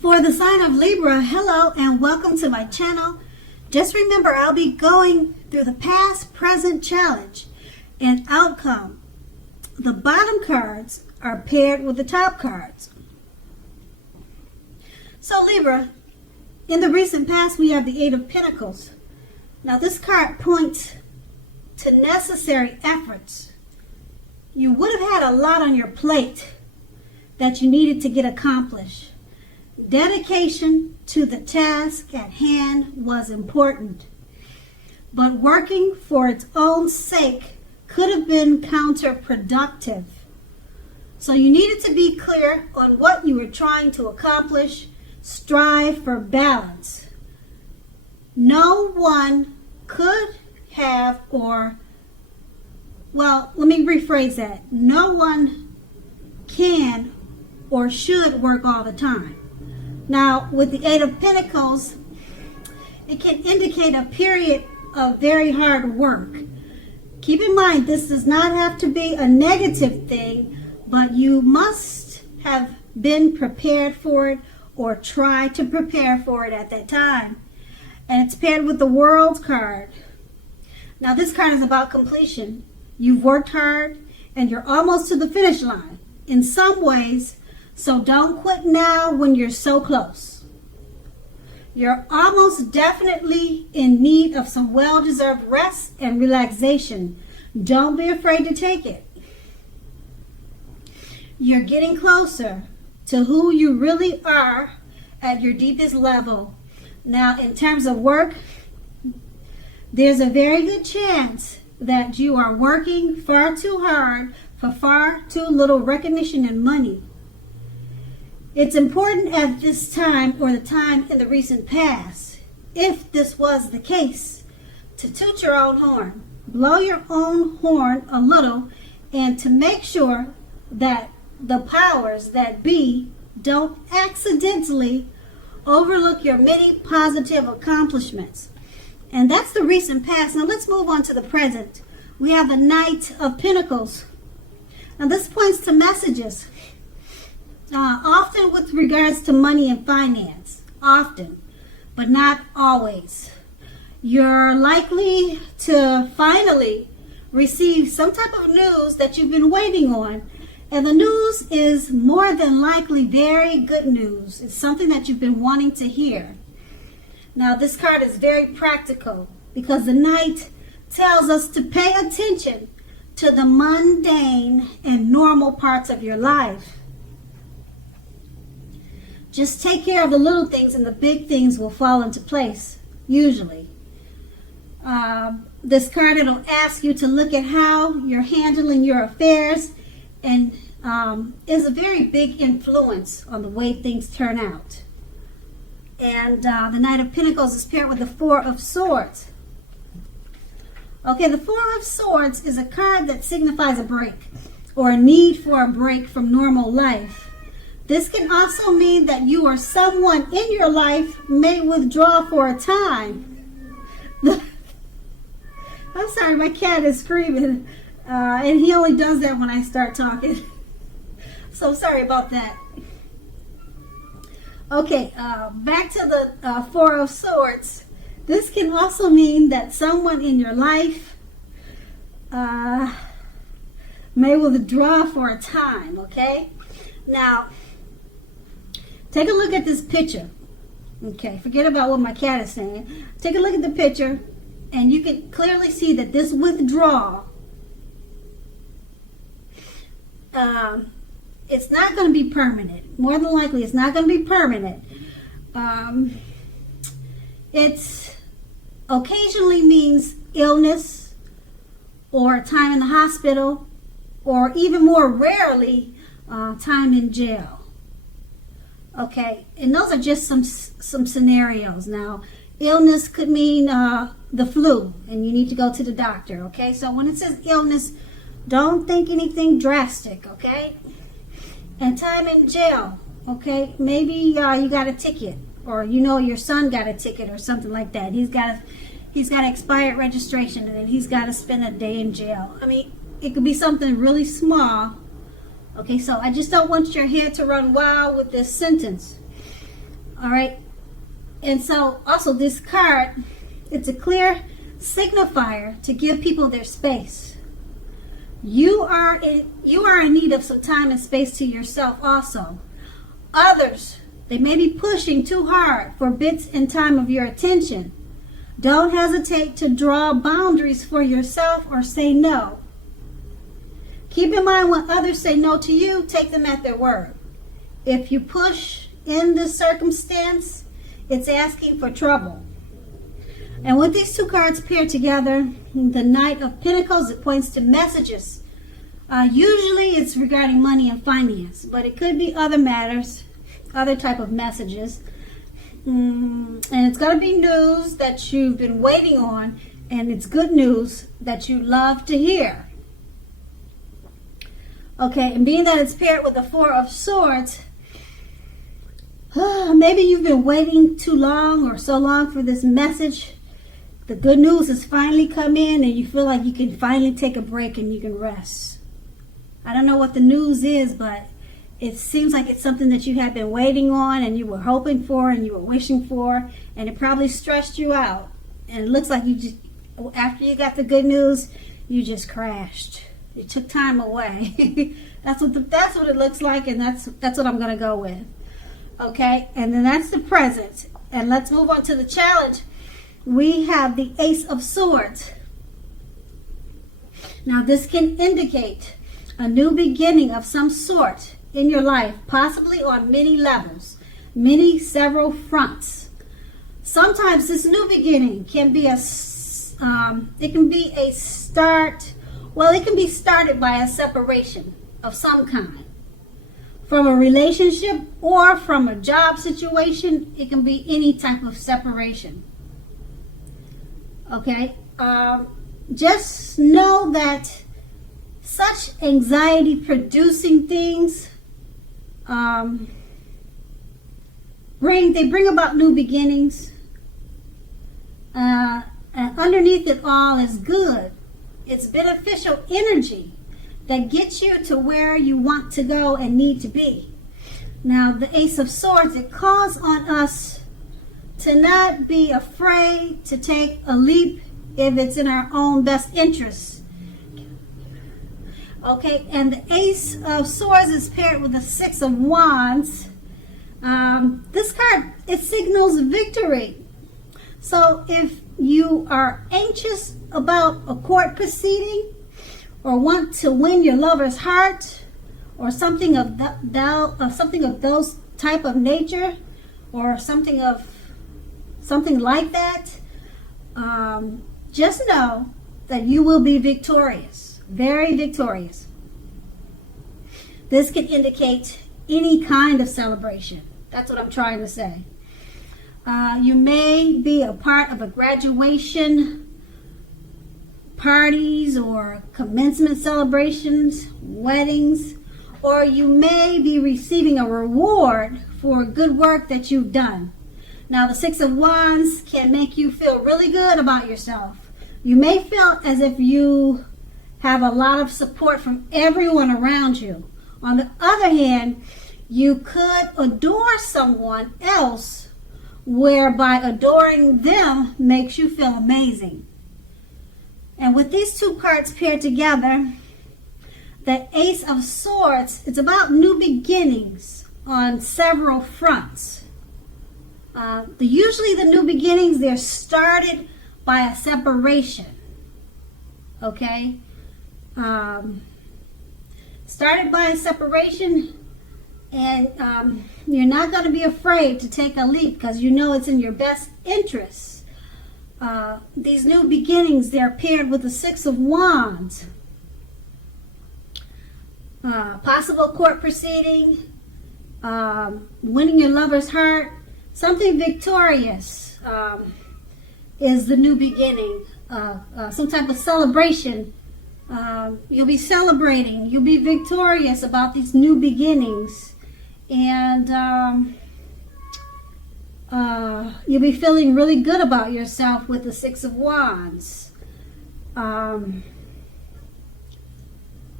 For the sign of Libra, hello and welcome to my channel. Just remember, I'll be going through the past, present challenge and outcome. The bottom cards are paired with the top cards. So Libra, in the recent past, we have the Eight of Pentacles. Now this card points to necessary efforts. You would have had a lot on your plate that you needed to get accomplished. Dedication to the task at hand was important, but working for its own sake could have been counterproductive. So you needed to be clear on what you were trying to accomplish. Strive for balance. No one could have let me rephrase that. No one can or should work all the time. Now, with the Eight of Pentacles, it can indicate a period of very hard work. Keep in mind, this does not have to be a negative thing, but you must have been prepared for it or try to prepare for it at that time. And it's paired with the World card. Now, this card is about completion. You've worked hard and you're almost to the finish line in some ways. So don't quit now when you're so close. You're almost definitely in need of some well-deserved rest and relaxation. Don't be afraid to take it. You're getting closer to who you really are at your deepest level. Now, in terms of work, there's a very good chance that you are working far too hard for far too little recognition and money. It's important at this time, or the time in the recent past, if this was the case, to toot your own horn, blow your own horn a little, and to make sure that the powers that be don't accidentally overlook your many positive accomplishments. And that's the recent past. Now let's move on to the present. We have the Knight of Pentacles. Now this points to messages. Often with regards to money and finance. Often, but not always. You're likely to finally receive some type of news that you've been waiting on. And the news is more than likely very good news. It's something that you've been wanting to hear. Now this card is very practical because the Knight tells us to pay attention to the mundane and normal parts of your life. Just take care of the little things and the big things will fall into place, usually. This card, it'll ask you to look at how you're handling your affairs and is a very big influence on the way things turn out. And the Knight of Pentacles is paired with the Four of Swords. Okay, the Four of Swords is a card that signifies a break or a need for a break from normal life. This can also mean that you or someone in your life may withdraw for a time. I'm sorry, my cat is screaming, and he only does that when I start talking. So sorry about that. Okay, back to the Four of Swords. This can also mean that someone in your life may withdraw for a time, okay? Now, take a look at this picture. Okay, forget about what my cat is saying. Take a look at the picture, and you can clearly see that this withdrawal, it's not going to be permanent. More than likely, it's not going to be permanent. It's occasionally means illness or time in the hospital, or even more rarely, time in jail. Okay, and those are just some scenarios. Now, illness could mean the flu, and you need to go to the doctor. Okay, so when it says illness, don't think anything drastic. Okay, and time in jail. Okay, maybe you got a ticket, or your son got a ticket or something like that. He's got expired registration, and then he's got to spend a day in jail. I mean, it could be something really small. Okay, so I just don't want your head to run wild with this sentence. All right. And so also this card, it's a clear signifier to give people their space. You are in need of some time and space to yourself also. Others, they may be pushing too hard for bits and time of your attention. Don't hesitate to draw boundaries for yourself or say no. Keep in mind when others say no to you, take them at their word. If you push in this circumstance, it's asking for trouble. And with these two cards paired together, the Knight of Pentacles, it points to messages. Usually it's regarding money and finance, but it could be other matters, other type of messages. And it's going to be news that you've been waiting on, and it's good news that you love to hear. Okay, and being that it's paired with the Four of Swords, maybe you've been waiting too long or so long for this message. The good news has finally come in and you feel like you can finally take a break and you can rest. I don't know what the news is, but it seems like it's something that you have been waiting on and you were hoping for and you were wishing for, and it probably stressed you out. And it looks like you just, after you got the good news, you just crashed. It took time away. That's what it looks like, and that's what I'm going to go with. Okay, and then that's the present. And let's move on to the challenge. We have the Ace of Swords. Now this can indicate a new beginning of some sort in your life, possibly on many levels, several fronts. Sometimes this new beginning can be it can be started by a separation of some kind. From a relationship or from a job situation, it can be any type of separation. Okay, just know that such anxiety-producing things bring about new beginnings, and underneath it all is good. It's beneficial energy that gets you to where you want to go and need to be. Now, the Ace of Swords, it calls on us to not be afraid to take a leap if it's in our own best interests. Okay, and the Ace of Swords is paired with the Six of Wands. This card, it signals victory. So if you are anxious about a court proceeding or want to win your lover's heart or something of those type of nature or something like that, just know that you will be victorious, very victorious. This can indicate any kind of celebration. That's what I'm trying to say. You may be a part of a graduation parties or commencement celebrations, weddings, or you may be receiving a reward for good work that you've done. Now, the Six of Wands can make you feel really good about yourself. You may feel as if you have a lot of support from everyone around you. On the other hand, you could adore someone else, whereby adoring them makes you feel amazing. And with these two cards paired together, the Ace of Swords, it's about new beginnings on several fronts. Usually the new beginnings, they're started by a separation. Okay? Started by a separation, and you're not going to be afraid to take a leap because you know it's in your best interest. These new beginnings, they're paired with the Six of Wands. Possible court proceeding, winning your lover's heart, something victorious is the new beginning. Some type of celebration. You'll be celebrating. You'll be victorious about these new beginnings. And you'll be feeling really good about yourself with the Six of Wands.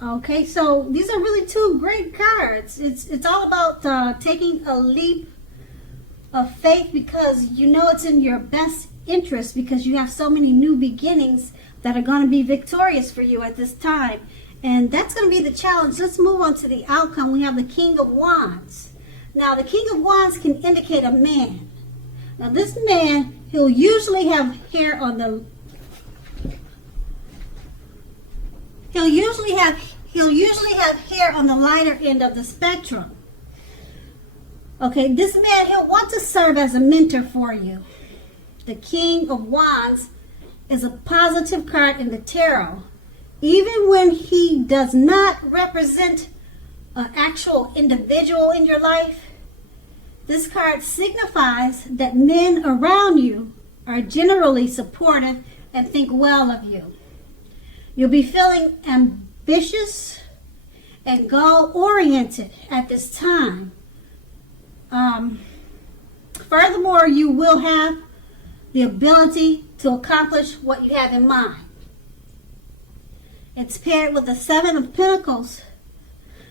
Okay, so these are really two great cards. It's all about taking a leap of faith because you know it's in your best interest, because you have so many new beginnings that are going to be victorious for you at this time. And that's going to be the challenge. Let's move on to the outcome. We have the King of Wands. Now, the King of Wands can indicate a man. Now, this man, he'll usually have hair on the... He'll usually have hair on the lighter end of the spectrum. Okay, this man, he'll want to serve as a mentor for you. The King of Wands is a positive card in the tarot. Even when he does not represent an actual individual in your life, this card signifies that men around you are generally supportive and think well of you. You'll be feeling ambitious and goal-oriented at this time. Furthermore, you will have the ability to accomplish what you have in mind. It's paired with the Seven of Pentacles.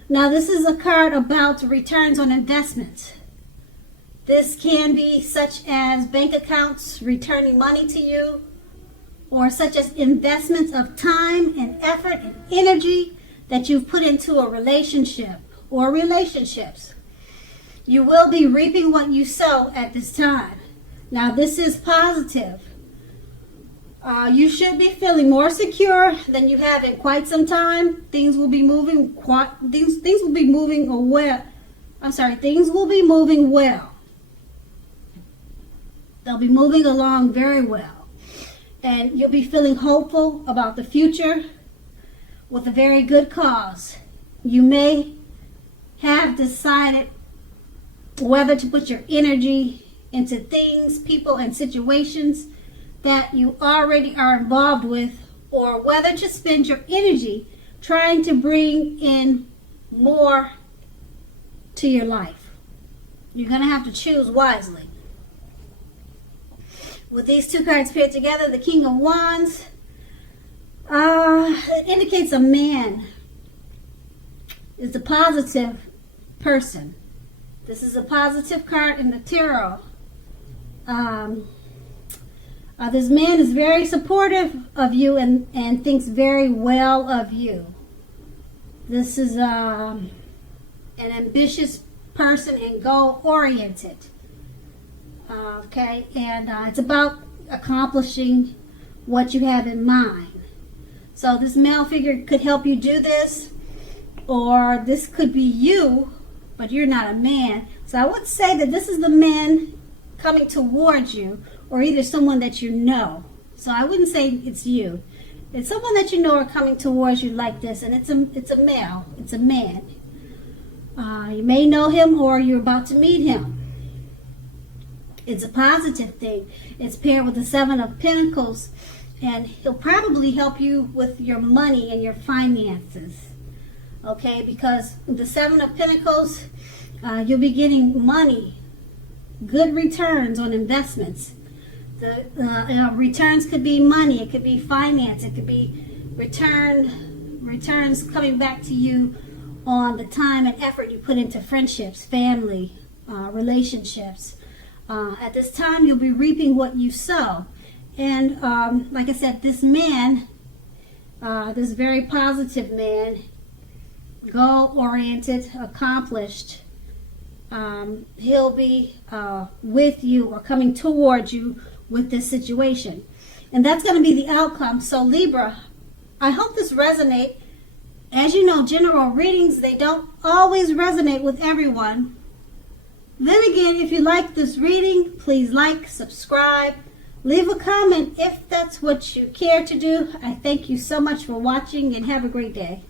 Now, this is a card about returns on investments. This can be such as bank accounts returning money to you, or such as investments of time and effort and energy that you've put into a relationship or relationships. You will be reaping what you sow at this time. Now, this is positive. You should be feeling more secure than you have in quite some time. Things will be moving well. They'll be moving along very well. And you'll be feeling hopeful about the future with a very good cause. You may have decided whether to put your energy into things, people, and situations that you already are involved with, or whether to spend your energy trying to bring in more to your life. You're going to have to choose wisely. With these two cards paired together, the King of Wands, it indicates a man is a positive person. This is a positive card in the tarot. This man is very supportive of you and thinks very well of you. This is an ambitious person and goal-oriented. Okay, and it's about accomplishing what you have in mind. So this male figure could help you do this, or this could be you, but you're not a man. So I would say that this is the man coming towards you, or either someone that you know. So I wouldn't say it's you. It's someone that you know are coming towards you like this, and it's a male. It's a man. You may know him, or you're about to meet him. It's a positive thing. It's paired with the Seven of Pentacles, and he'll probably help you with your money and your finances. Okay, because the Seven of Pentacles, you'll be getting money, good returns on investments. The returns could be money, it could be finance, it could be returns coming back to you on the time and effort you put into friendships, family, relationships. At this time, you'll be reaping what you sow. And like I said, this man, this very positive man, goal-oriented, accomplished, he'll be with you or coming towards you with this situation. And that's going to be the outcome. So Libra, I hope this resonates. As you know, general readings, they don't always resonate with everyone. Then again, if you like this reading, please like, subscribe, leave a comment if that's what you care to do. I thank you so much for watching, and have a great day.